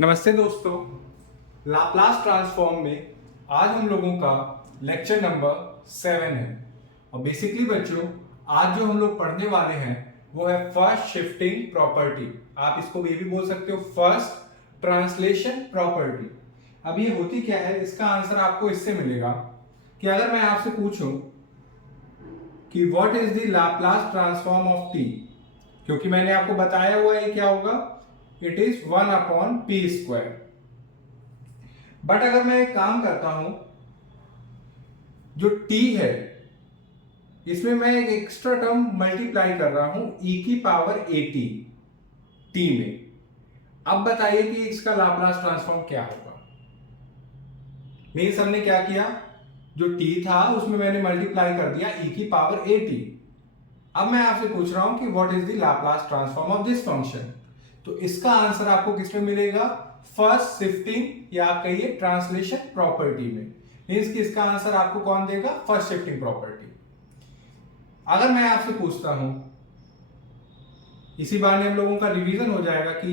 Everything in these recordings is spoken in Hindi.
नमस्ते दोस्तों, लाप्लास ट्रांसफॉर्म में आज हम लोगों का लेक्चर नंबर 7 है। और बेसिकली बच्चों, आज जो हम लोग पढ़ने वाले हैं वो है फर्स्ट शिफ्टिंग प्रॉपर्टी। आप इसको ये भी बोल सकते हो फर्स्ट ट्रांसलेशन प्रॉपर्टी। अब ये होती क्या है, इसका आंसर आपको इससे मिलेगा कि अगर मैं आपसे पूछूं कि what is the Laplace transform of T, क्योंकि मैंने आपको बताया हुआ है क्या होगा, इट इज 1/p²। बट अगर मैं एक काम करता हूं, जो t है इसमें मैं एक एक्स्ट्रा टर्म मल्टीप्लाई कर रहा हूं e⁻at t में। अब बताइए कि इसका लाप्लास ट्रांसफॉर्म क्या होगा। मीन्स हमने क्या किया, जो t था उसमें मैंने मल्टीप्लाई कर दिया e⁻at। अब मैं आपसे पूछ रहा हूं कि what is the Laplace transform of this function. तो इसका आंसर आपको किसमें मिलेगा, फर्स्ट शिफ्टिंग या आप कहिए ट्रांसलेशन प्रॉपर्टी में। मींस कि इसका आंसर आपको कौन देगा, फर्स्ट शिफ्टिंग प्रॉपर्टी। अगर मैं आपसे पूछता हूं, इसी बार हम लोगों का रिवीजन हो जाएगा कि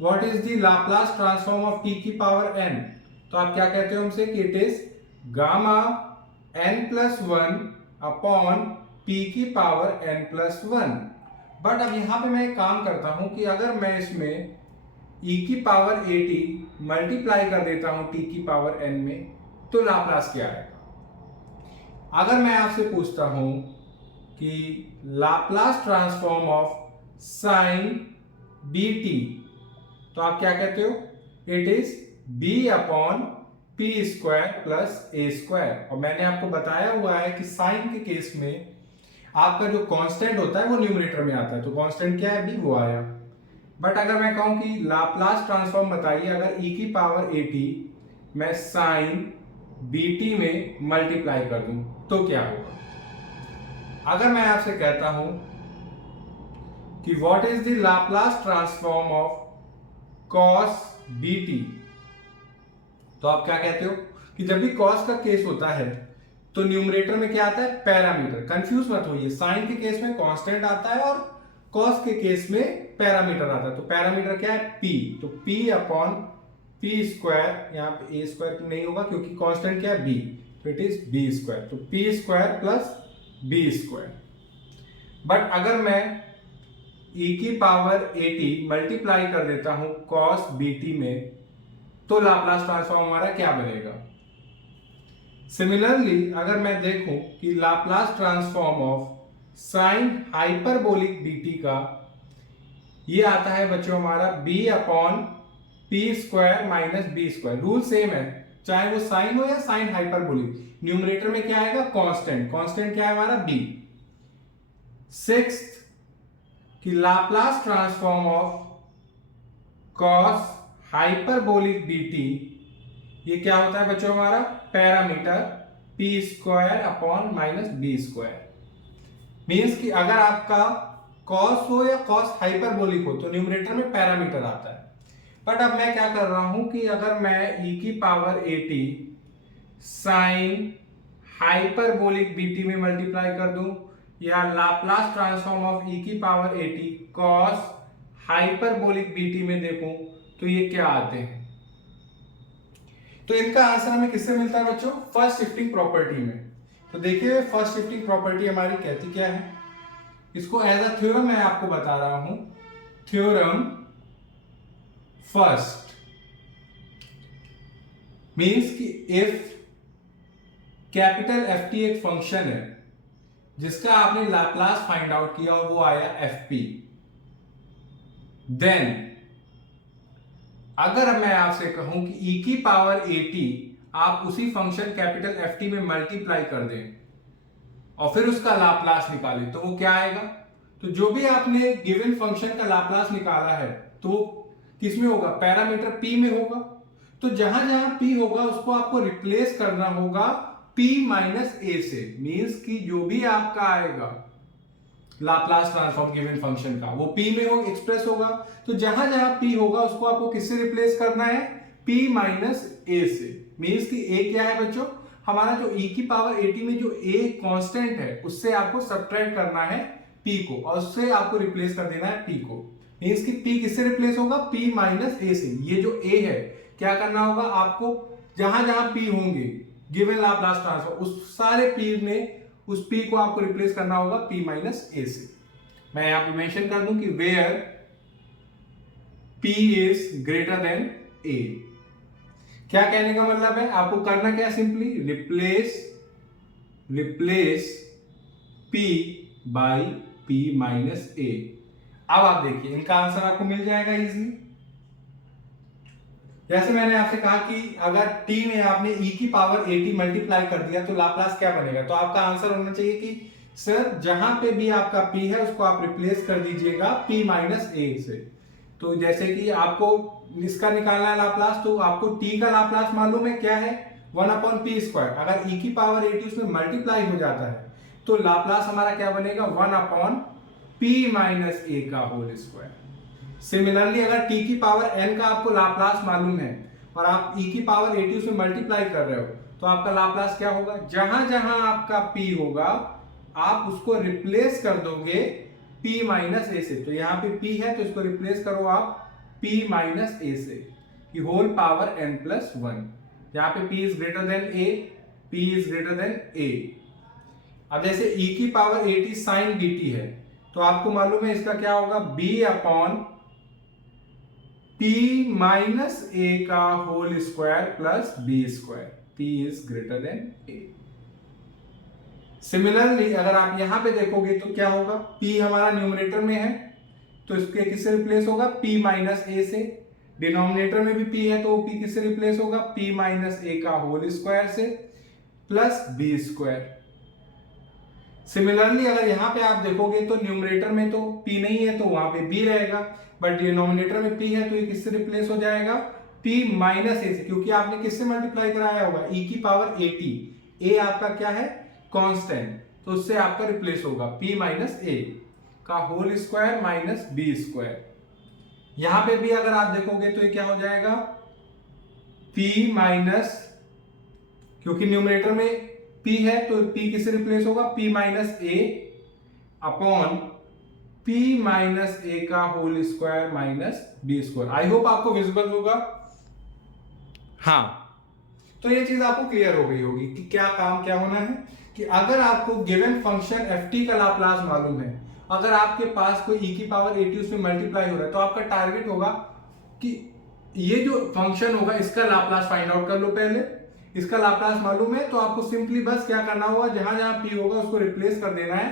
what is the Laplace transform of t⁻n, तो आप क्या कहते हो हमसे कि it is gamma n+1 upon p⁻n+1। But अब यहां पे मैं एक काम करता हूं कि अगर मैं इसमें e⁻at मल्टीप्लाई कर देता हूं t⁻n में, तो लाप्लास क्या आएगा। अगर मैं आपसे पूछता हूं कि Laplace transform of sine bt, तो आप क्या कहते हो, इट इज b/p² + a²। और मैंने आपको बताया हुआ है कि साइन के केस में आपका जो कांस्टेंट होता है वो न्यूमरेटर में आता है, तो कांस्टेंट क्या है, b, वो आया। बट अगर मैं कहूं कि लाप्लास ट्रांसफॉर्म बताइए, अगर e⁻at मैं साइन bt में मल्टीप्लाई कर दूं तो क्या होगा। अगर मैं आपसे कहता हूं कि what is the Laplace transform of cos bt, तो आप क्या कहते हो कि जब भी cos का केस होता है तो न्यूमरेटर में क्या आता है, पैरामीटर। कंफ्यूज मत होइए, साइन के केस में कांस्टेंट आता है और कॉस के केस में पैरामीटर आता है। तो पैरामीटर क्या है, p, तो p/p², यहां पे a² नहीं होगा क्योंकि कांस्टेंट क्या है, b, तो इट इज b², तो p² + b²। बट अगर मैं e⁻at मल्टीप्लाई कर देता हूं cos bt में, तो लाप्लास ट्रांसफॉर्म हमारा क्या बनेगा। सिमिलरली अगर मैं देखूं कि Laplace transform of sine hyperbolic bt का, ये आता है बच्चों हमारा b/p² - b²। रूल सेम है, चाहे वो साइन हो या साइन हाइपरबोलिक। न्यूमरेटर में क्या आएगा, कांस्टेंट। कांस्टेंट क्या है हमारा, b। सिक्स्थ कि Laplace transform of cos hyperbolic bt, ये क्या होता है बच्चों हमारा, पैरामीटर p² - b²। मींस कि अगर आपका cos हो या cos हाइपरबोलिक हो तो न्यूमरेटर में पैरामीटर आता है। बट अब मैं क्या कर रहा हूं कि अगर मैं e⁻at साइन हाइपरबोलिक bt में मल्टीप्लाई कर दूं, या Laplace transform of e⁻at cos hyperbolic bt में देखूं, तो ये क्या आते हैं। तो इनका आंसर हमें किससे मिलता है बच्चों, फर्स्ट शिफ्टिंग प्रॉपर्टी में। तो देखिए फर्स्ट शिफ्टिंग प्रॉपर्टी हमारी कहती क्या है, इसको एज अ थ्योरम मैं आपको बता रहा हूं। थ्योरम फर्स्ट मींस कि इफ कैपिटल ft एक फंक्शन है जिसका आपने लाप्लास फाइंड आउट किया और वो आया fp, देन अगर मैं आपसे कहूं कि e⁻at आप उसी फंक्शन कैपिटल ft में मल्टीप्लाई कर दें और फिर उसका लाप्लास निकालें, तो वो क्या आएगा। तो जो भी आपने गिवन फंक्शन का लाप्लास निकाला है तो किस में होगा, पैरामीटर p में होगा। तो जहां जहां p होगा उसको आपको रिप्लेस करना होगा p - a से। मींस कि जो भी आपका आएगा लाप्लास ट्रांसफॉर्म गिवन फंक्शन का, वो p में हो एक्सप्रेस होगा। तो जहां जहां p होगा उसको आपको किससे रिप्लेस करना है, p - a से। मींस कि a क्या है बच्चों, हमारा जो e⁻at में जो a कांस्टेंट है उससे आपको सब्ट्रैक्ट करना है p को, और उससे आपको रिप्लेस कर देना है p को। मीन्स कि p किससे रिप्लेस होगा, p माइनस a से। ये जो a है क्या करना होगा आपको, जहां जहां p होंगे गिवन लाप्लास ट्रांसफॉर्म उस सारे p में उस p को आपको रिप्लेस करना होगा p माइनस a से। मैं यहां पे मेंशन कर दूं कि where p is greater than a। क्या कहने का मतलब है, आपको करना क्या, simply replace p by p minus a। अब आप देखिए इनका आंसर आपको मिल जाएगा इजीली। जैसे मैंने आपसे कहा कि अगर t में आपने e की पावर at मल्टीप्लाई कर दिया तो लाप्लास क्या बनेगा, तो आपका आंसर होना चाहिए कि सर जहां पे भी आपका p है उसको आप रिप्लेस कर दीजिएगा p माइनस a से। तो जैसे कि आपको इसका निकालना है लाप्लास, तो आपको t का लाप्लास मालूम है क्या है, 1/p²। अगर e की पावर at उसमें मल्टीप्लाई हो जाता है तो लाप्लास हमारा क्या बनेगा, 1/p माइनस a का होल स्क्वायर। सिमिलरली अगर t की पावर n का आपको लाप्लास मालूम है और आप e की पावर at उसमें मल्टीप्लाई कर रहे हो तो आपका लाप्लास क्या होगा, जहां जहां आपका p होगा आप उसको रिप्लेस कर दोगे p माइनस a से। तो यहाँ पे p है तो इसको रिप्लेस करो आप p माइनस a से, कि होल पावर n प्लस 1। यहाँ पे p is greater than a, p is greater than a। अब जैसे e की पावर at साइन dt है तो आपको मालूम है इसका क्या होगा, b upon p minus a का whole square plus b square, p is greater than a। Similarly अगर आप यहां पे देखोगे तो क्या होगा, p हमारा न्यूमरेटर में है तो इसके किससे रिप्लेस होगा, p माइनस a से। डिनोमिनेटर में भी p है तो p किससे रिप्लेस होगा, p माइनस a का होल स्क्वायर से प्लस b स्क्वायर। सिमिलरली अगर यहां पे आप देखोगे तो न्यूमरेटर में तो p नहीं है तो वहां पे b रहेगा, बट डिनोमिनेटर में p है तो ये किससे रिप्लेस हो जाएगा, p माइनस a से, क्योंकि आपने किससे मल्टीप्लाई कराया होगा, e की पावर at। a आपका क्या है, कांस्टेंट, तो उससे आपका रिप्लेस होगा p माइनस a का whole square minus b square. यहां पे भी अगर आप देखोगे तो ये क्या हो जाएगा, p माइनस, क्योंकि न्यूमरेटर में p है तो p किससे रिप्लेस होगा, p minus a upon p minus a का whole square minus b square. I hope आपको विजिबल होगा। हाँ, तो ये चीज आपको क्लियर हो गई होगी कि क्या काम क्या होना है, कि अगर आपको गिवन फंक्शन ft का लाप्लास मालूम है, अगर आपके पास कोई e की पावर at उसमें मल्टीप्लाई हो रहा है तो आपका टारगेट होगा कि ये जो फंक्शन होगा इसका लाप्लास फाइंड आउट कर लो। पहले इसका लाप्लास मालूम है तो आपको सिंपली बस क्या करना होगा, जहां जहां p होगा उसको रिप्लेस कर देना है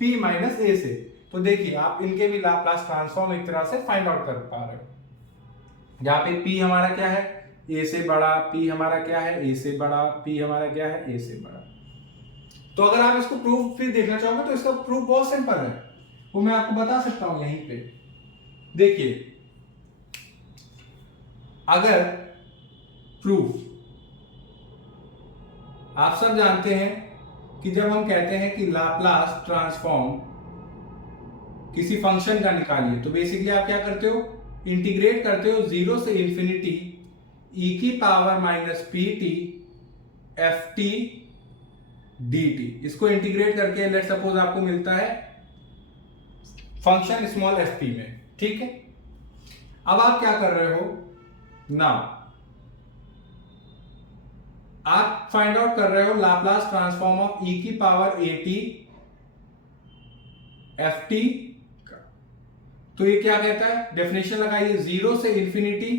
p माइनस a से। तो देखिए आप इनके भी लाप्लास ट्रांसफॉर्म एक तरह से फाइंड आउट कर पा रहे हो। यहाँ पे p हमारा क्या है, a से बड़ा, p हमारा क्या है, a से बड़ा, p हमारा क्या है, a से बड़ा। तो अगर आप इसको प्रूफ फिर देखना चाहोगे तो इसका प्रूफ बहुत सिंपल है, वो मैं आपको बता सकता हूं यहीं पे। देखिए अगर प्रूफ, आप सब जानते हैं कि जब हम कहते हैं कि लाप्लास ट्रांसफॉर्म किसी फंक्शन का निकालिए तो बेसिकली आप क्या करते हो, इंटीग्रेट करते हो 0 से इंफिनिटी e की power minus pt ft dt। इसको इंटीग्रेट करके लेट सपोज आपको मिलता है फंक्शन स्मॉल fp में, ठीक है। अब आप क्या कर रहे हो ना, आप फाइंड आउट कर रहे हो लाप्लास ट्रांसफॉर्म ऑफ e की पावर at ft का। तो ये क्या कहता है, डेफिनेशन लगाइए, 0 से इंफिनिटी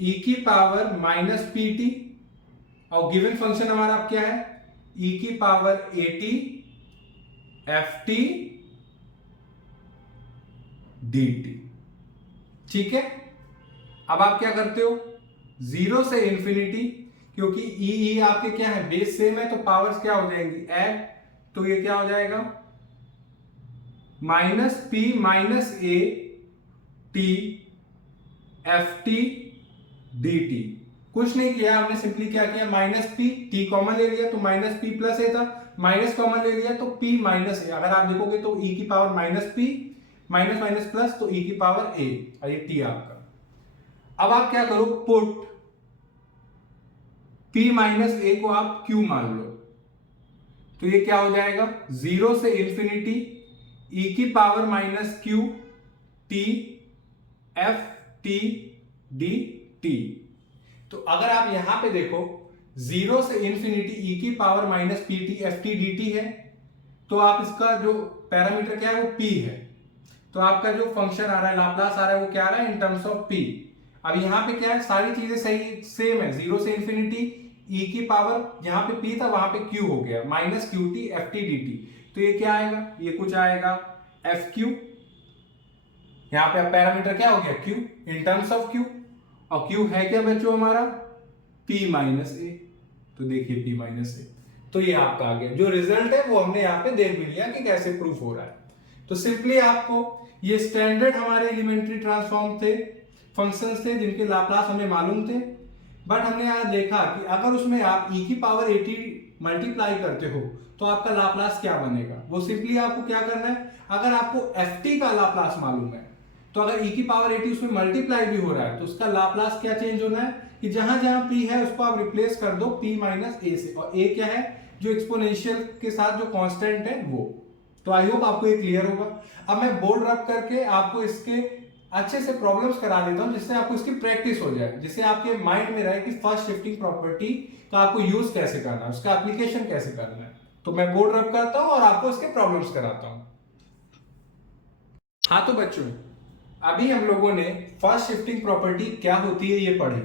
e की पावर माइनस pt और गिवन फंक्शन हमारा क्या है, e की पावर at ft dt, ठीक है। अब आप क्या करते हो, 0 से इंफिनिटी, क्योंकि e आपके क्या है, बेस सेम है तो पावर्स क्या हो जाएंगी, ऐड, तो ये क्या हो जाएगा minus p minus a t F T D T. कुछ नहीं किया हमने, सिंपली क्या किया, माइनस पी, टी कॉमन ले लिया तो माइनस पी प्लस ए था, माइनस कॉमन ले लिया तो पी माइनस ए। अगर आप देखोगे तो ई की power minus P minus minus plus तो ई की पावर ए, और ये टी आपका। अब आप क्या करो, पुट p माइनस ए को आप q मान लो, तो ये क्या हो जाएगा, 0 से इंफिनिटी e की power minus q t F T D T. तो अगर आप यहां पे देखो 0 से इंफिनिटी ई की power minus P T F T D T है, तो आप इसका जो पैरामीटर क्या है वो p है। तो आपका जो फंक्शन आ रहा है लाप्लास आ रहा है वो क्या आ रहा है इन टर्म्स ऑफ p। अब यहाँ पे क्या है सारी चीजें सही सेम है, 0 से इंफिनिटी e की पावर यहाँ पे p था वहां पे q हो गया minus Q T F T D T. तो ये क्या आएगा, ये कुछ आएगा एफ क्यू, यहाँ पे पैरामीटर क्या हो गया q in terms of q, और q है क्या बच्चों हमारा p माइनस ए। तो देखिए p माइनस ए, तो ये आपका आ गया। जो रिजल्ट है वो हमने यहाँ पे देख भी लिया कि कैसे प्रूफ हो रहा है। तो सिंपली आपको ये स्टैंडर्ड हमारे एलिमेंट्री ट्रांसफॉर्म थे, फंक्शंस थे जिनके लाप्लास हमें मालूम थे। बट हमने यहाँ देखा कि अगर उसमें आप e की पावर 80 मल्टीप्लाई करते हो तो आपका लाप्लास क्या बनेगा। वो सिंपली आपको क्या करना है, अगर आपको ft का लाप्लास मालूम है तो अगर e की पावर 80 उसमें मल्टीप्लाई भी हो रहा है तो उसका लाप्लास क्या चेंज होना है कि जहां जहां p है उसको आप रिप्लेस कर दो p माइनस a से, और a क्या है जो एक्सपोनेंशियल के साथ जो कांस्टेंट है वो। तो आई होप आपको ये क्लियर होगा। अब मैं बोर्ड रब करके आपको इसके अच्छे से प्रॉब्लम्स करा देता हूं जिससे आपको इसकी प्रैक्टिस हो जाए, जिससे आपके माइंड में रहे कि फर्स्ट शिफ्टिंग प्रॉपर्टी का आपको यूज कैसे करना है, उसका एप्लीकेशन कैसे करना है। तो मैं बोर्ड रब करता हूं और आपको इसके प्रॉब्लम्स कराता हूं। हाँ तो बच्चों अभी हम लोगों ने फर्स्ट शिफ्टिंग प्रॉपर्टी क्या होती है ये पढ़ी।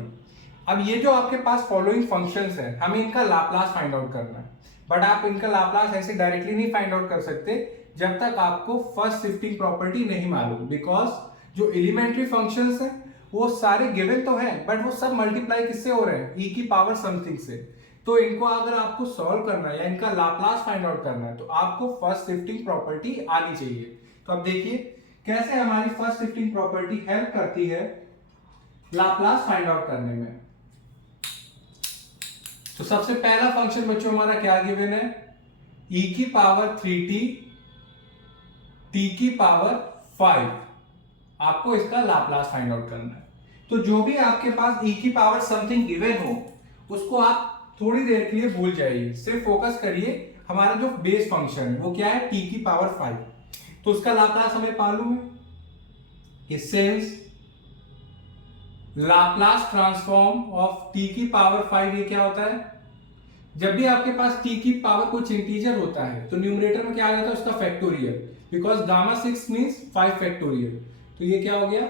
अब ये जो आपके पास फॉलोइंग फंक्शंस है हमें इनका लाप्लास फाइंड आउट करना है, बट आप इनका लाप्लास ऐसे डायरेक्टली नहीं फाइंड आउट कर सकते जब तक आपको फर्स्ट शिफ्टिंग प्रॉपर्टी नहीं मालूम, बिकॉज जो एलिमेंट्री फंक्शंस हैं वो सारे गिवन तो हैं बट वो सब मल्टीप्लाई किससे हो रहे हैं e की पावर समथिंग से। तो इनको अगर आपको सॉल्व करना है या इनका लाप्लास फाइंड आउट करना है तो आपको फर्स्ट शिफ्टिंग प्रॉपर्टी आनी चाहिए। तो अब देखिए कैसे हमारी फर्स्ट शिफ्टिंग प्रॉपर्टी हेल्प करती है लाप्लास फाइंड आउट करने में। तो सबसे पहला फंक्शन बच्चों हमारा क्या गिवन है, e की पावर 3t t की पावर 5। आपको इसका लाप्लास फाइंड आउट करना है। तो जो भी आपके पास e की पावर समथिंग गिवन हो उसको आप थोड़ी देर के लिए भूल जाइए, सिर्फ फोकस करिए हमारा जो बेस फंक्शन है वो क्या है t की पावर 5। तो उसका लाप्लास हमें मालूम है, sense Laplace transform of t की पावर 5 ये क्या होता है, जब भी आपके पास t की पावर कुछ इंटीजर होता है तो न्यूमरेटर में क्या आ जाता है उसका factorial, because gamma 6 means 5 factorial. तो ये क्या हो गया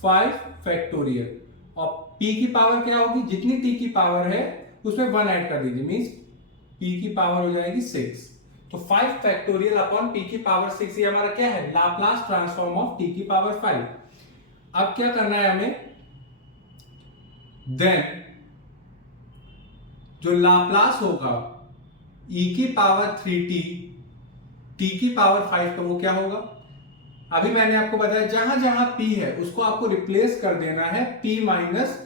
5 फैक्टोरियल, और p की पावर क्या होगी जितनी t की पावर है उसमें 1 ऐड कर दीजिए, मींस p की पावर हो जाएगी 6। तो 5 फैक्टोरियल अपॉन p की पावर 6 ये हमारा क्या है लाप्लास ट्रांसफॉर्म ऑफ t की पावर 5। अब क्या करना है हमें, देन जो लाप्लास होगा e की पावर 3t t की पावर 5 का वो क्या होगा, अभी मैंने आपको बताया जहां जहां p है उसको आपको रिप्लेस कर देना है p माइनस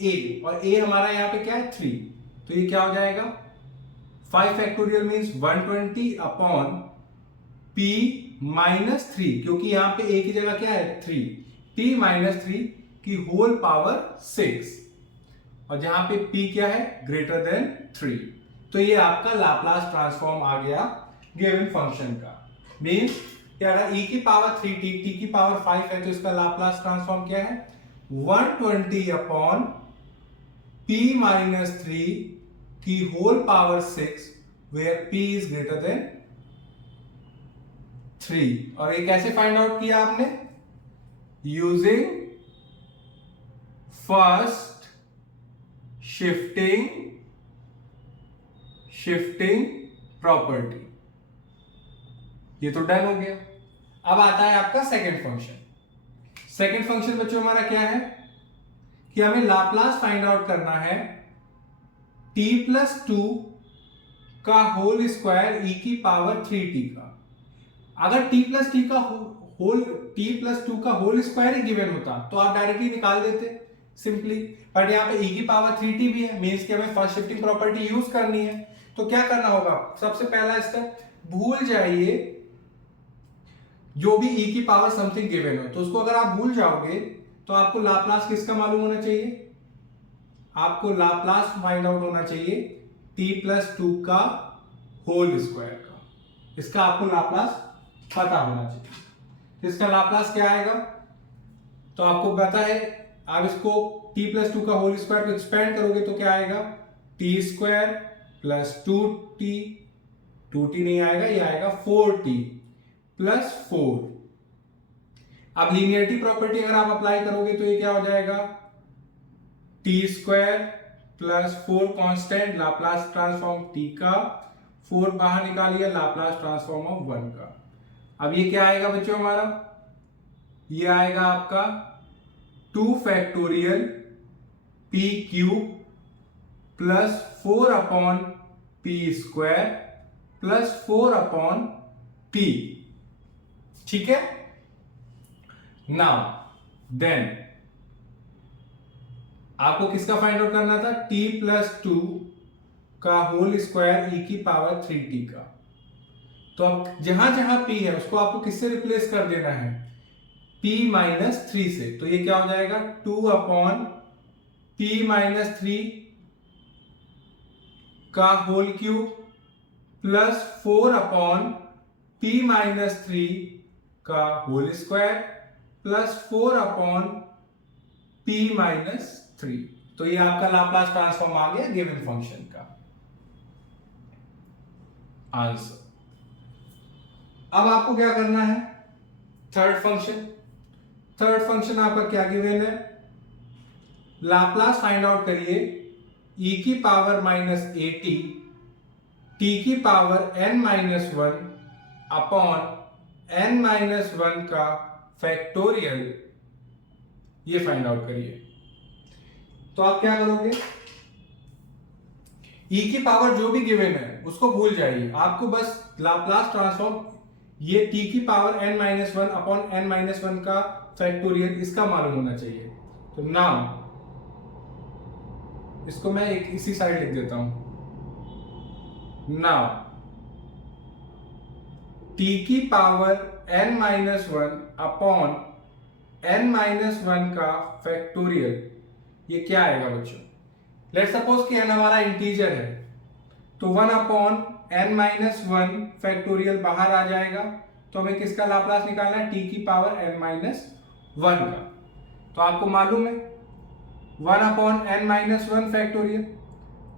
a, और a हमारा यहां पे क्या है 3। तो ये क्या हो जाएगा 5 factorial means 120 upon p minus 3, क्योंकि यहां पे a की जगह क्या है 3, p माइनस 3 की होल पावर 6, और जहां पे p क्या है ग्रेटर देन 3। तो ये आपका लाप्लास ट्रांसफॉर्म आ गया गिवन फंक्शन का। मींस क्या रहा e की पावर 3t t की पावर 5 है तो इसका लाप्लास ट्रांसफॉर्म क्या है 120 अपॉन p माइनस 3 की whole power 6 where p is greater than 3। और ये कैसे फाइंड आउट किया आपने, यूजिंग फर्स्ट शिफ्टिंग प्रॉपर्टी। ये तो डन हो गया। अब आता है आपका सेकंड फंक्शन। सेकंड फंक्शन बच्चों हमारा क्या है कि हमें लाप्लास फाइंड आउट करना है t प्लस 2 का होल स्क्वायर e की पावर 3t का। अगर t प्लस टू का होल स्क्वायर ही गिवन होता तो आप डायरेक्टली निकाल देते सिंपली, बट यहाँ पे e की पावर 3t भी है, मींस कि हमें फर्स्ट शिफ्टिंग प्रॉपर्टी यूज करनी है। तो क्या करना होगा, सबसे पहला स्टेप भूल जाइए जो भी e की पावर समथिंग गिवन हो, तो उसको अगर आप भूल जाओगे तो आपको लाप्लास किसका मालूम होना चाहिए, आपको लाप्लास फाइंड आउट होना चाहिए t प्लस 2 का होल स्क्वायर का। इसका आपको लाप्लास पता होना चाहिए। इसका लाप्लास क्या आएगा, तो तो आपको पता है, आप इसको t प्लस टू का होल स्क्वायर को एक्सपेंड करोगे तो क्या आएगा, t square plus 2t, 2t नहीं आएगा, ये आएगा 4t प्लस 4। अब लीनियरिटी प्रॉपर्टी अगर आप अप्लाई करोगे तो ये क्या हो जाएगा, t square plus 4 constant Laplace transform t का, 4 बाहर निकालिए लाप्लास ट्रांसफॉर्म ऑफ 1 का। अब ये क्या आएगा बच्चों हमारा, ये आएगा आपका 2 factorial p cube plus 4 upon p square plus 4 upon p। ठीक है, नाउ देन आपको किसका फाइंड आउट करना था, t प्लस 2 का होल स्क्वायर e की पावर 3t का। तो अब जहां जहां p है उसको आपको किससे रिप्लेस कर देना है, p माइनस 3 से। तो ये क्या हो जाएगा, 2 अपॉन p माइनस 3 का whole cube plus 4 upon p minus 3 का whole square plus 4 upon p minus 3। तो ये आपका लाप्लास ट्रांसफॉर्म आ गया गिवन फंक्शन का आंसर। अब आपको क्या करना है, थर्ड फंक्शन। थर्ड फंक्शन आपका क्या गिवन है, लाप्लास फाइंड आउट करिए e की पावर माइनस at t की power n minus 1 upon n minus 1 का फैक्टोरियल, ये फाइंड आउट करिए। तो आप क्या करोगे, e की पावर जो भी गिवन है उसको भूल जाइए, आपको बस लाप्लास ट्रांसफॉर्म ये t की power n minus 1 upon n minus 1 का फैक्टोरियल इसका मालूम होना चाहिए। तो नाउ इसको मैं एक इसी साइड लिख देता हूं, नाउ t की power n minus 1 upon n minus 1 का फैक्टोरियल, ये क्या आएगा बच्चों, लेट्स सपोज कि n हमारा इंटीजर है तो 1 अपॉन n माइनस 1 फैक्टोरियल बाहर आ जाएगा। तो हमें किसका लाप्लास निकालना है, t की पावर n माइनस 1 का। तो आपको मालूम है 1 upon n minus 1 factorial,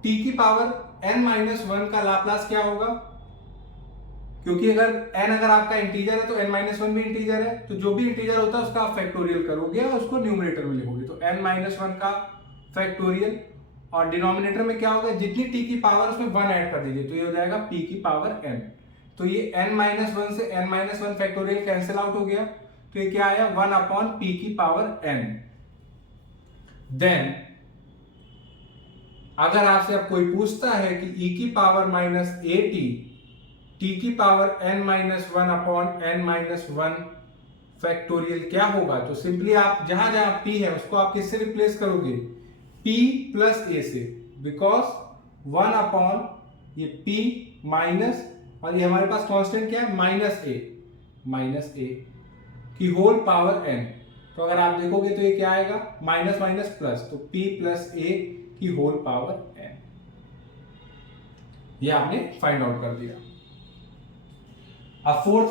t की पावर n माइनस 1 का लाप्लास क्या होगा, क्योंकि अगर n अगर आपका इंटीजर है तो n माइनस 1 भी इंटीजर है, तो जो भी इंटीजर होता है उसका आप फैक्टोरियल करोगे और उसको न्यूमरेटर में लिखोगे। तो n माइनस 1 का फैक्टोरियल, और डिनोमिनेटर में क्या होगा, जितनी t की पावर उसमें 1 ऐड कर दीजिए, तो ये हो जाएगा p की पावर n। तो ये n माइनस 1 से n minus 1 factorial cancel out हो गया, तो ये क्या आया, 1 अपॉन p की पावर n। देन अगर आपसे अब कोई पूछता है कि e की पावर माइनस at t की power n minus 1 upon n minus 1 factorial क्या होगा, तो सिंपली आप जहां जहां p है उसको आप किससे रिप्लेस करोगे, p प्लस a से, बिकॉज 1 अपॉन ये p माइनस, और ये हमारे पास कांस्टेंट क्या है, माइनस a की होल पावर n। तो अगर आप देखोगे तो ये क्या आएगा, माइनस माइनस प्लस, तो p प्लस a की होल पावर n। ये आपने फाइंड आउट कर दिया। अब फोर्थ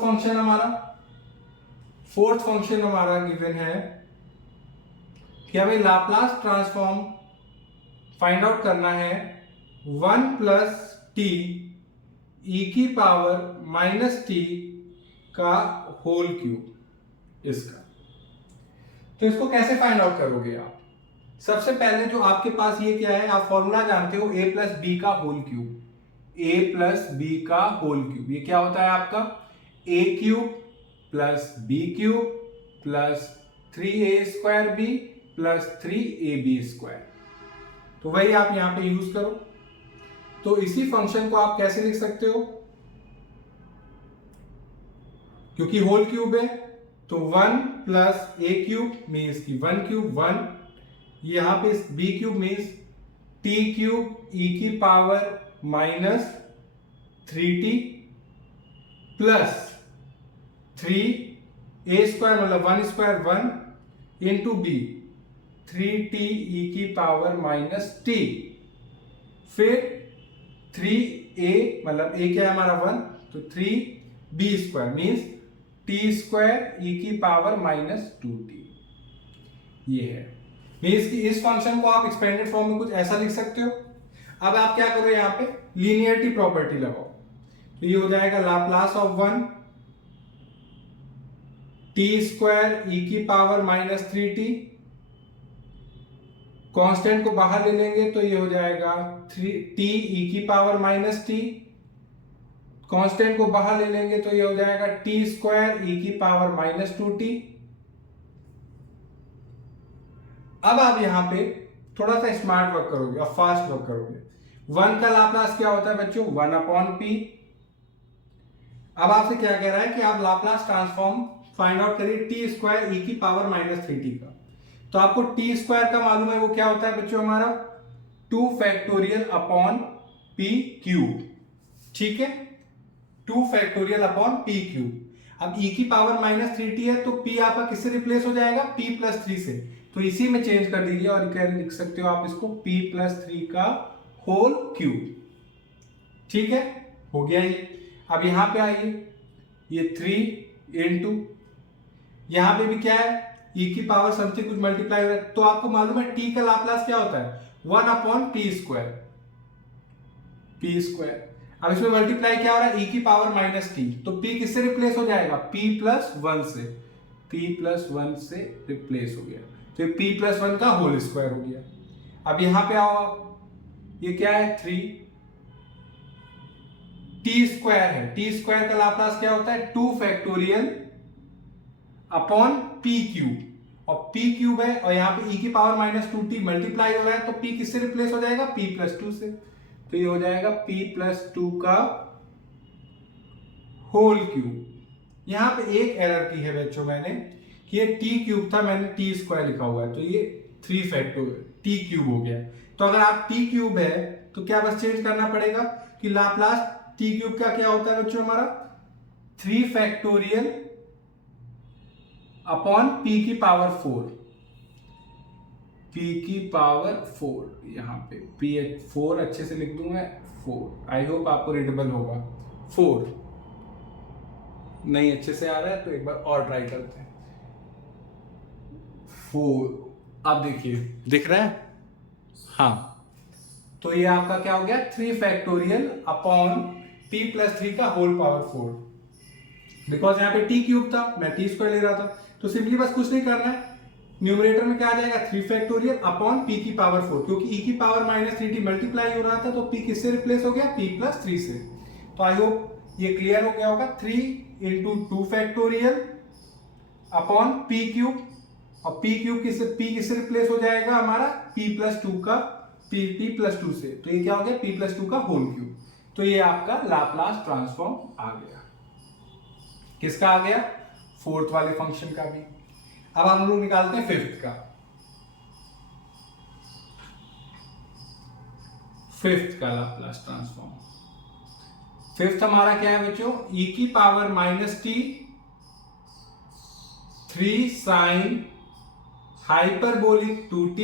फंक्शन हमारा गिवन है कि हमें लाप्लास ट्रांसफॉर्म फाइंड आउट करना है 1 प्लस t e की पावर माइनस t का होल क्यूब इसका। तो इसको कैसे फाइंड आउट करोगे आप, सबसे पहले जो आपके पास ये क्या है, आप फॉर्मूला जानते हो a प्लस बी का whole cube, a plus b का होल क्यूब, ये क्या होता है आपका a cube plus b cube plus 3a square b plus 3ab square. तो वही आप यहां पे यूज करो। तो इसी फंक्शन को आप कैसे लिख सकते हो, क्योंकि होल क्यूब है तो 1 प्लस a क्यूब मीन्स की 1 क्यूब 1, यहां पे b cube means t cube e की power minus 3t plus 3a square मतलब 1 square 1 into b 3t e की पावर माइनस t, फिर 3a मतलब a क्या है हमारा 1, तो 3b square means t square e की पावर माइनस 2t। ये है। मीन्स कि इस फंक्शन को आप एक्सपेंडेड फॉर्म में कुछ ऐसा लिख सकते हो। अब आप क्या करो, यहाँ पे लीनियरिटी प्रॉपर्टी लगाओ, तो ये हो जाएगा लाप्लास ऑफ 1 टी स्क्वायर ई की पावर माइनस 3t, कांस्टेंट को बाहर ले लेंगे तो ये हो जाएगा 3t ई की पावर माइनस टी, कांस्टेंट को बाहर ले लेंगे तो ये हो जाएगा टी स्क्वायर ई की पावर माइनस 2t। अब आप यहां पे थोड़ा सा स्मार्ट वर्क करोगे और फास्ट वर्क करोगे। 1 का लाप्लास क्या होता है बच्चों, 1/p। अब आपसे क्या कह रहा है कि आप लाप्लास ट्रांसफॉर्म फाइंड आउट करिए टी स्क्वायर ई की पावर माइनस 3t का। तो आपको टी स्क्वायर का मालूम है, वो क्या होता है बच्चों हमारा 2 फैक्टोरियल अपॉन पी क्यूब। ठीक है, 2 फैक्टोरियल अपॉन पी क्यूब। अब e की पावर माइनस 3t है, तो p आपका किससे रिप्लेस हो जाएगा, p प्लस 3 से। तो इसी में चेंज कर दीजिए और क्या लिख सकते हो आप इसको p प्लस 3 का होल क्यूब। ठीक है, हो गया ये। अब यहां पे आइए, ये 3 इंटू यहां पे भी क्या है, e की पावर समथिंग कुछ मल्टीप्लाई हो रहा है, तो आपको मालूम है t का लाप्लास क्या होता है 1/p स्क्वायर, p स्क्वायर। अब इसमें मल्टीप्लाई क्या हो रहा है, e की पावर माइनस t, तो p किससे रिप्लेस हो जाएगा, p प्लस 1 से, p प्लस 1 से रिप्लेस हो गया, तो p प्लस 1 का होल स्क्वायर हो गया। अब यहां पे आओ आप, ये क्या है 3 टी स्क्वायर है, टी स्क्वायर का लाप्लास क्या होता है 2 फैक्टोरियल अपॉन पी क्यूब, और पी क्यूब है और यहाँ पे e की पावर माइनस 2t मल्टीप्लाई हो रहा है, तो p किससे रिप्लेस हो जाएगा, p प्लस 2 से, तो ये हो जाएगा p प्लस 2 का होल क्यूब। यहां पे एक एरर की है बच्चों मैंने, कि ये t क्यूब था, मैंने t स्क्वायर लिखा हुआ है, तो ये 3 फैक्टोरियल t क्यूब हो गया। तो अगर आप t क्यूब है तो क्या बस चेंज करना पड़ेगा कि लाप्लास t क्यूब का क्या होता है बच्चों हमारा 3 फैक्टोरियल अपॉन p की पावर 4, p की पावर 4, यहां पे p 4 अच्छे से लिख दूंगा 4, आई होप आपको रीडेबल होगा। 4 नहीं अच्छे से आ रहा है तो एक बार और ट्राई करते हैं। 4, अब देखिए दिख रहा है, हाँ, तो ये आपका क्या हो गया 3 फैक्टोरियल अपॉन p प्लस 3 का होल पावर 4, बिकॉज यहाँ पे t क्यूब था, मैं t स्क्वायर ले रहा था, तो सिंपली बस कुछ नहीं करना है, न्यूमरेटर में क्या आ जाएगा 3 फैक्टोरियल अपॉन p की पावर 4, क्योंकि e की पावर माइनस 3t मल्टीप्लाई हो रहा था, तो p किससे रिप्लेस हो गया, p प्लस 3 से। तो आई होप ये क्लियर हो गया होगा। 3 into 2 factorial upon p cube, और p क्यूब किससे रिप्लेस हो जाएगा हमारा p प्लस 2 का p प्लस 2 से, तो ये क्या हो गया p प्लस 2 का होल क्यूब। तो ये आपका लाप्लास ट्रांसफॉर्म आ गया। किसका आ गया, फोर्थ वाले फंक्शन का भी। अब हम लोग निकालते हैं फिफ्थ का। फिफ्थ का लाप्लास ट्रांसफॉर्म, फिफ्थ हमारा क्या है बच्चों, e की power minus t 3 sine hyperbolic 2t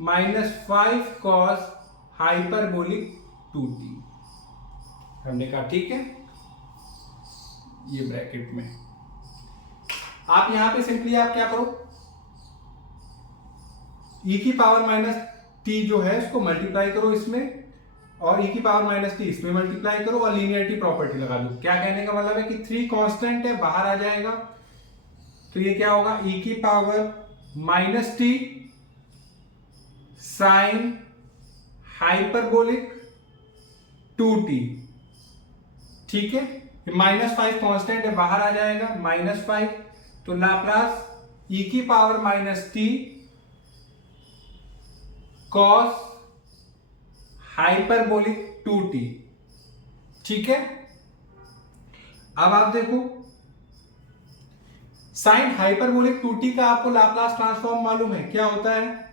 minus 5 cos hyperbolic 2t। हमने कहा ठीक है, ये ब्रैकेट में आप यहां पे सिंपली आप क्या करो, e की पावर माइनस t जो है उसको मल्टीप्लाई करो इसमें, और e की पावर माइनस t इसमें मल्टीप्लाई करो, और लीनियरिटी प्रॉपर्टी लगा दो। क्या कहने का मतलब है कि 3 कांस्टेंट है, बाहर आ जाएगा, तो ये क्या होगा e की power minus t sine hyperbolic 2t। ठीक है, -5 कांस्टेंट है, बाहर आ जाएगा -5, तो लाप्लास e की power minus t cos hyperbolic 2t। ठीक है, अब आप देखो साइन हाइपरबोलिक 2t का आपको लाप्लास ट्रांसफॉर्म मालूम है, क्या होता है,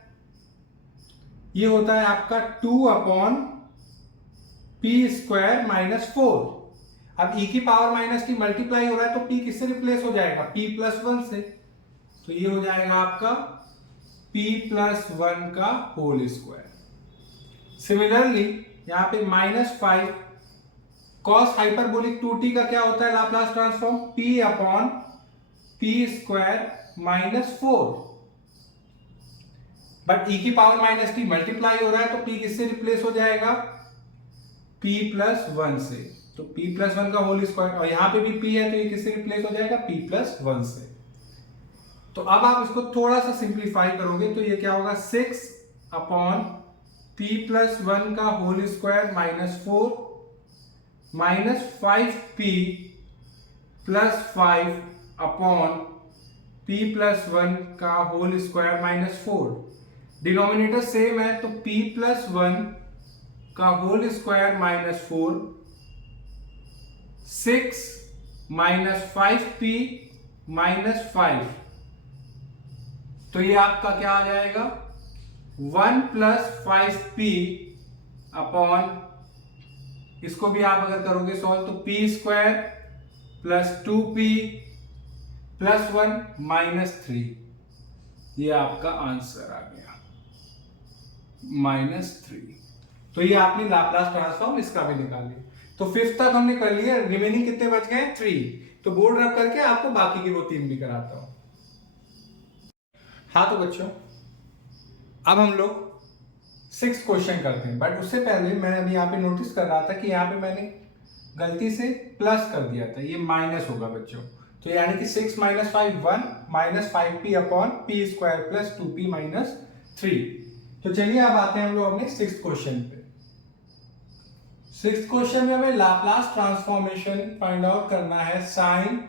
ये होता है आपका 2/p स्क्वायर माइनस 4। अब e की पावर माइनस t मल्टीप्लाई हो रहा है, तो p किससे रिप्लेस हो जाएगा, p प्लस 1 से, तो ये हो जाएगा आपका p प्लस 1 का होल स्क्वायर। सिमिलरली यहां पे -5 कॉस हाइपरबोलिक 2t का क्या होता है Laplace transform, p upon p square minus 4। But e की पावर माइनस टी मल्टीप्लाई हो रहा है तो p किससे रिप्लेस हो जाएगा, p प्लस वन से। तो p प्लस वन का होल स्क्वायर, और यहां पे भी p है तो ये किससे रिप्लेस हो जाएगा, p प्लस वन से। तो अब आप इसको थोड़ा सा सिंप्लीफाई करोगे तो ये क्या होगा, 6 अपॉन p प्लस वन का whole square minus 4 minus 5p plus 5 upon p plus one का whole square minus 4। Denominator same है तो p प्लस वन का whole square minus 4, 6 minus 5p minus 5, तो ये आपका क्या आ जाएगा, 1 प्लस 5p अपॉन, इसको भी आप अगर करोगे सॉल्व तो p square plus 2p plus 1 minus 3, ये आपका आंसर आ गया -3। तो ये आपने लाप्लास ट्रांसफॉर्म इसका भी निकाल लिया। तो 5th तक हमने कर लिया, रिमेनिंग कितने बच गए, 3। तो बोर्ड रब करके आपको बाकी की वो 3 भी कराता हूं। हाँ तो बच्चों अब हम लोग 6th क्वेश्चन करते हैं, बट उससे पहले मैं अभी यहाँ पे नोटिस कर रहा था कि यहाँ पे मैंने गलती से प्लस कर दिया था, ये माइनस होगा बच्चों। तो यानी कि 6 minus 5 1 minus 5p upon p square plus 2p minus 3। तो चलिए अब आते हैं हम लोग अपने 6th क्वेश्चन पे। 6th क्वेश्चन में हमें लाप्लास ट्रांसफॉर्मेशन फाइंड आउट करना है sine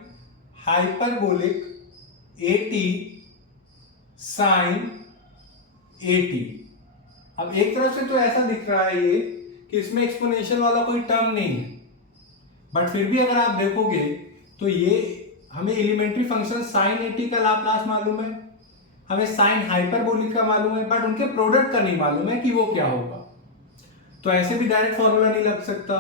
hyperbolic at sine at। अब एक तरफ से तो ऐसा दिख रहा है ये कि इसमें एक्सपोनेंशियल वाला कोई टर्म नहीं है, बट फिर भी अगर आप देखोगे तो ये हमें एलिमेंट्री फंक्शन साइन at का लाप्लास मालूम है, हमें साइन हाइपरबोलिक का मालूम है, बट उनके प्रोडक्ट का नहीं मालूम है कि वो क्या होगा। तो ऐसे भी डायरेक्ट फॉर्मूला नहीं लग सकता,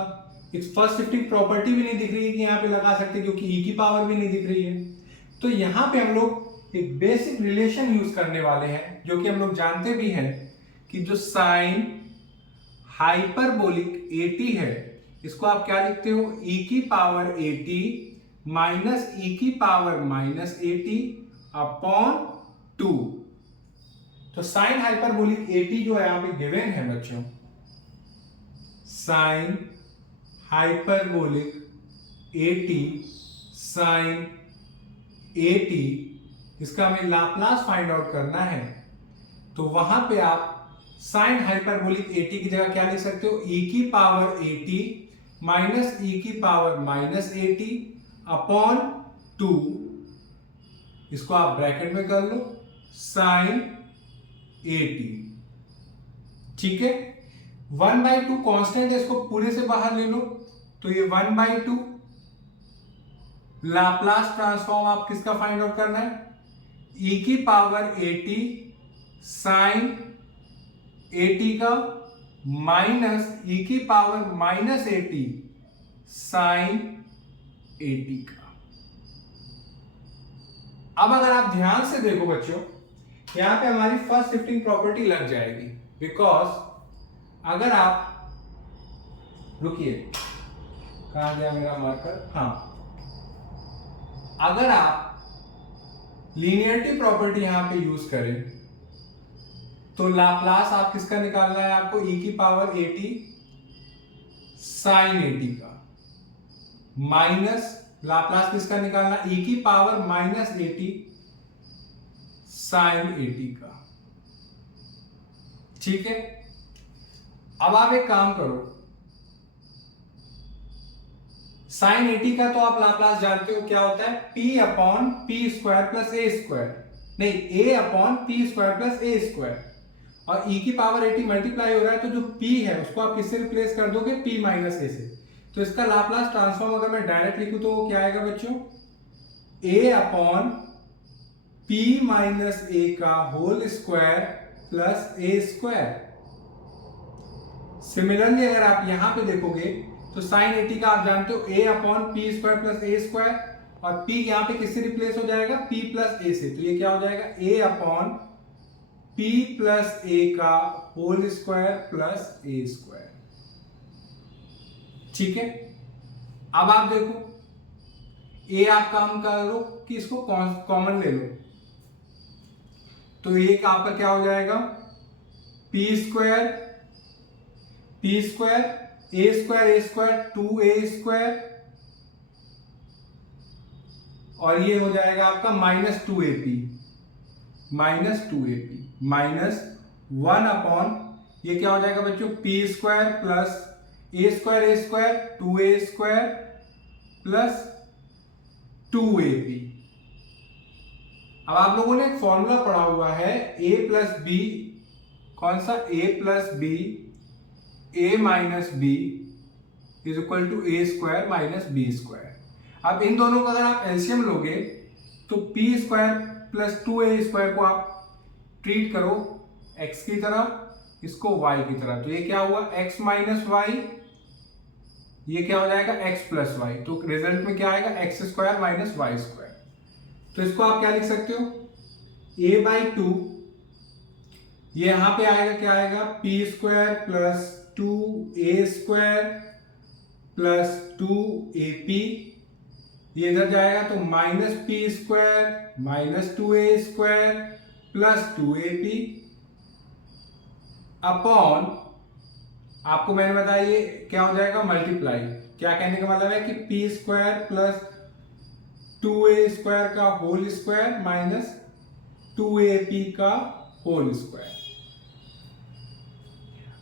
इस फर्स्ट शिफ्टिंग प्रॉपर्टी भी नहीं दिख रही है कि यहाँ पे लगा सकते, क्योंकि e की पावर भी नहीं दिख रही है। तो यहाँ पे हम लोग एक बेसिक रिलेशन यूज करने वाले हैं, जो कि हम लोग जानते भी हैं कि जो साइन हाइपरबोलिक at है, इसको आप क्या लिखते हो, e की पावर at माइनस e की पावर माइनस at अपॉन 2। तो साइन हाइपरबोलिक at जो है यहाँ पे गिवन है बच्चों, sine hyperbolic at sine at, इसका हमें लाप्लास फाइंड आउट करना है। तो वहां पे आप साइन हाइपरबोलिक at की जगह क्या लिख सकते हो, e की पावर at माइनस e की पावर माइनस at अपॉन 2, इसको आप ब्रैकेट में कर लो, साइन at। ठीक है, 1/2 कांस्टेंट है, इसको पूरे से बाहर ले लो, तो ये 1/2 लाप्लास ट्रांसफॉर्म आप किसका फाइंड आउट करना है, e की पावर at साइन at का माइनस e की power minus at sine at का। अब अगर आप ध्यान से देखो बच्चों, यहां पे हमारी फर्स्ट शिफ्टिंग प्रॉपर्टी लग जाएगी, बिकॉज अगर आप, रुकिए कहां गया मेरा मार्कर, हाँ, अगर आप लीनियरिटी प्रॉपर्टी यहां पे यूज करें तो लाप्लास आप किसका निकालना है, आपको e की पावर at साइन at का, माइनस लाप्लास किसका निकालना, e की power minus at sine at का। ठीक है, अब आप एक काम करो, साइन at का तो आप लाप्लास जानते हो क्या होता है, p upon P square plus A square, नहीं a upon P square plus A square, और e की पावर at मल्टीप्लाई हो रहा है तो जो p है उसको आप किससे रिप्लेस कर दोगे, p माइनस a से। तो इसका लाप्लास ट्रांसफॉर्म अगर मैं डायरेक्ट लिखूं तो वो क्या आएगा बच्चों, a upon p minus a का whole square plus a square. Similarly अगर आप यहां पे देखोगे तो साइन at का आप जानते हो a upon P square plus A square, और p यहां पे किससे रिप्लेस हो जाएगा, p प्लस a से। तो ये क्या हो जाएगा, a upon p plus a का whole square plus a square. ठीक है, अब आप देखो a आप काम करो कि इसको कॉमन ले लो, तो ये आपका क्या हो जाएगा, पी स्क्वायर ए स्क्वायर 2a² और ये हो जाएगा आपका -2ap माइनस 1 अपॉन ये क्या हो जाएगा बच्चों, P square plus A square 2a² plus 2ap। अब आप लोगों ने एक फॉर्मूला पढ़ा हुआ है a प्लस बी, कौन सा, a plus b a minus b is equal to a square minus b square. अब इन दोनों का अगर आप एलसीएम लोगे तो पी स्क्वायर प्लस 2a² को आप ट्रीट करो x की तरह, इसको y की तरह, तो ये क्या हुआ x माइनस वाई, ये क्या हो जाएगा x प्लस वाई, तो रिजल्ट में क्या आएगा x² माइनस y²। तो इसको आप क्या लिख सकते हो, a/2, ये यहां पे आएगा क्या आएगा, p² plus 2a² plus 2ap, ये इधर जाएगा तो -p² minus 2a² plus 2ap upon, आपको मैंने बताया ये क्या हो जाएगा मल्टीप्लाई, क्या कहने का मतलब है कि p² प्लस 2a² का होल स्क्वायर माइनस 2ap का होल स्क्वायर।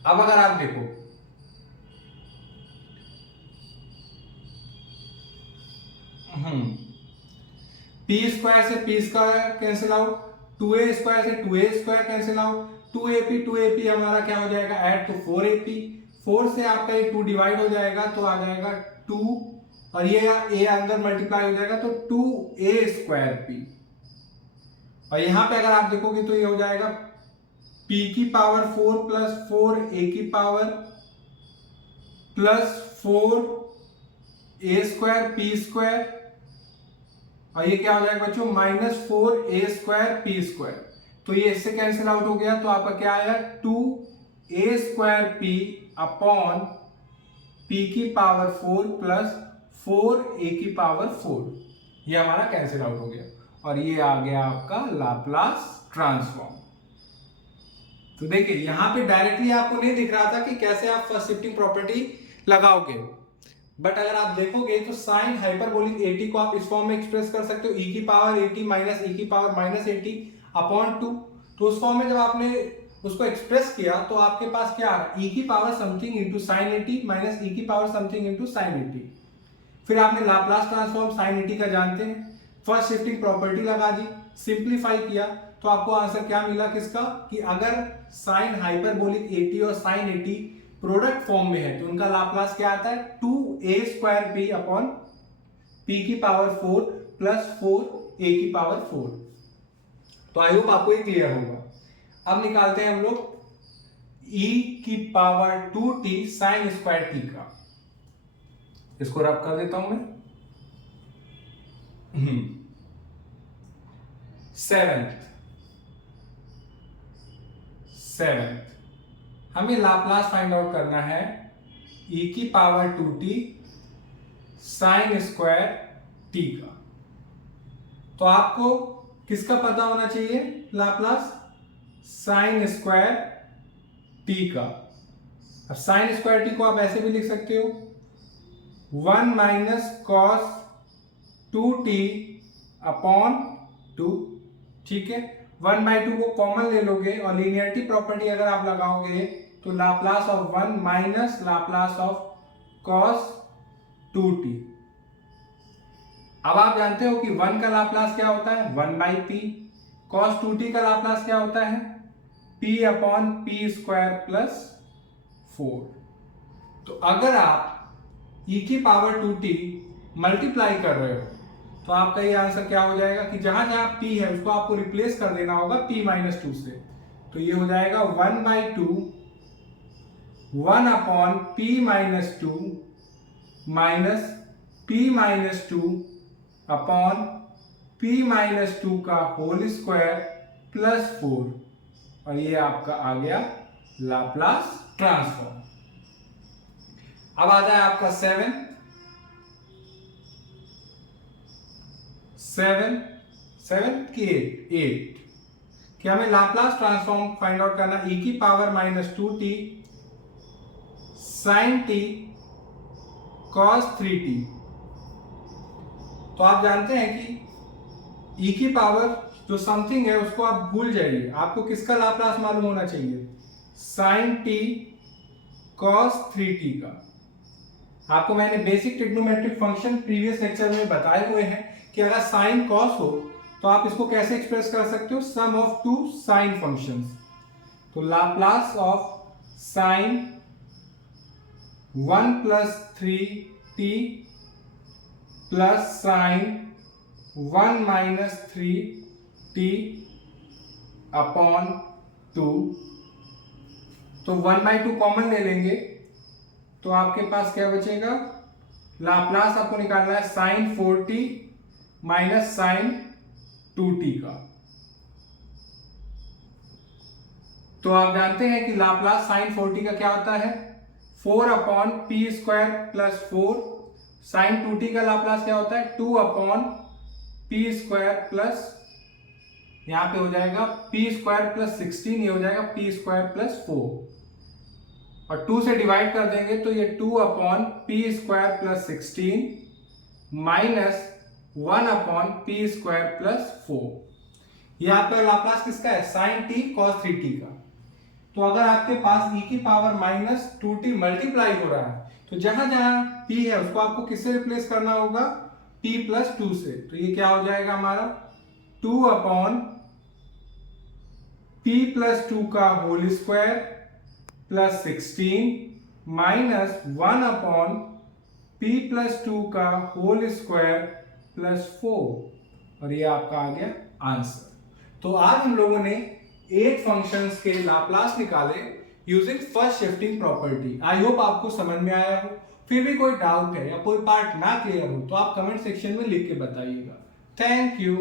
अब अगर आप देखो p² से p² कैंसिल आउट, 2a² से 2a² कैंसिल आउट, 2ap हमारा क्या हो जाएगा ऐड, तो 4ap, 4 से आपका ये 2 डिवाइड हो जाएगा तो आ जाएगा 2 और ये a अंदर मल्टीप्लाई हो जाएगा तो 2a²p, और यहां पे अगर आप देखोगे तो ये हो जाएगा p की पावर 4 प्लस 4a की पावर प्लस 4a² p², और ये क्या हो जाएगा बच्चों -4a² p², तो ये इससे कैंसिल आउट हो गया, तो आपका क्या आया 2a² p अपॉन p की पावर 4 प्लस 4a की पावर 4, ये हमारा कैंसिल आउट हो गया और ये आ गया आपका लाप्लास ट्रांसफॉर्म। तो देखिए यहां पे डायरेक्टली आपको नहीं दिख रहा था कि कैसे आप फर्स्ट शिफ्टिंग प्रॉपर्टी लगाओगे, बट अगर आप देखोगे तो साइन हाइपरबोलिक 80 को आप इस फॉर्म में एक्सप्रेस कर सकते हो, e की पावर 80 माइनस e की पावर माइनस 80 अपॉन 2, तो उस फॉर्म में जब आपने उसको एक्सप्रेस किया तो आपके पास क्या आ रहा है, e की power something into sine 80 minus e की पावर समथिंग इंटू साइन 80। फिर आपने लाप्लास ट्रांसफॉर्म साइन 80 का जानते हैं, फर्स्ट शिफ्टिंग प्रॉपर्टी लगा दी, सिंप्लीफाई किया तो आपको आंसर क्या मिला किसका, कि अगर साइन हाइपरबोलिक 80 और साइन 80 प्रोडक्ट फॉर्म में है तो उनका लाप्लास क्या आता है 2a² p अपॉन p की पावर 4 प्लस 4a की पावर 4। तो आई होप आपको ये क्लियर होगा। अब निकालते हैं हम लोग e की power 2t sine square t का, इसको रब कर देता हूं मैं। सेवेंथ हमें लाप्लास फाइंड आउट करना है e की power 2t sine square t का, तो आपको किसका पता होना चाहिए लाप्लास, साइन स्क्वायर t का। अब साइन स्क्वायर t को आप ऐसे भी लिख सकते हो 1 माइनस कॉस 2t अपॉन 2, ठीक है, 1/2 को कॉमन ले लोगे और लीनियरिटी प्रॉपर्टी अगर आप लगाओगे तो Laplace of 1 minus Laplace of cos 2t। अब आप जानते हो कि 1 का लाप्लास क्या होता है 1/p, कॉस 2t का लाप्लास क्या होता है p अपॉन p² प्लस 4। तो अगर आप e की पावर 2t मल्टीप्लाई कर रहे हो तो आपका ये आंसर क्या हो जाएगा कि जहां जहां p है उसको आपको रिप्लेस कर देना होगा p-2 से, तो ये हो जाएगा 1/2 1 upon p-2 minus p-2 upon p-2 का होल स्क्वायर प्लस 4, और ये आपका आ गया लाप्लास ट्रांसफॉर्म। अब आता है आपका 7 की 8, कि हमें लाप्लास ट्रांसफॉर्म फाइंड आउट करना e की power -2t sin t cos 3t। तो आप जानते हैं कि e की पावर जो समथिंग है उसको आप भूल जाइए, आपको किसका लाप्लास मालूम होना चाहिए, sin t cos 3t का। आपको मैंने basic trigonometric function previous lecture में बताए हुए हैं कि अगर साइन कॉस हो तो आप इसको कैसे एक्सप्रेस कर सकते हो, सम ऑफ टू साइन फंक्शंस। तो Laplace of sine 1 + 3t plus sign 1 - 3t upon 2। तो 1/2 कॉमन ले लेंगे तो आपके पास क्या बचेगा, लाप्लास आपको निकालना है sin 4t - sin 2t का। तो आप जानते हैं कि लाप्लास sin 4t का क्या होता है, 4/p² + 4। sin 2t का लाप्लास क्या होता है, 2/p² प्लस, यहां पे हो जाएगा p² + 16, ये हो जाएगा p² + 4 और 2 से डिवाइड कर देंगे तो ये 2/p² + 16 माइनस 1/p² + 4। ये आपका लाप्लास किसका है, sin t cos 3t का। तो अगर आपके पास e की पावर -2t मल्टीप्लाई हो रहा है तो जहां जहां p है उसको आपको किससे रिप्लेस करना होगा, p + 2 से। तो ये क्या हो जाएगा हमारा 2/p + 2 का whole square plus 16 minus 1/p + 2 का होल स्क्वायर प्लस 4 और ये आपका आ गया आंसर। तो आज हम लोगों ने 8 फंक्शंस के लाप्लास निकाले यूजिंग फर्स्ट शिफ्टिंग प्रॉपर्टी। आई होप आपको समझ में आया हो। फिर भी कोई डाउट है या कोई पार्ट ना क्लियर हो तो आप कमेंट सेक्शन में लिख के बताइएगा। Thank you.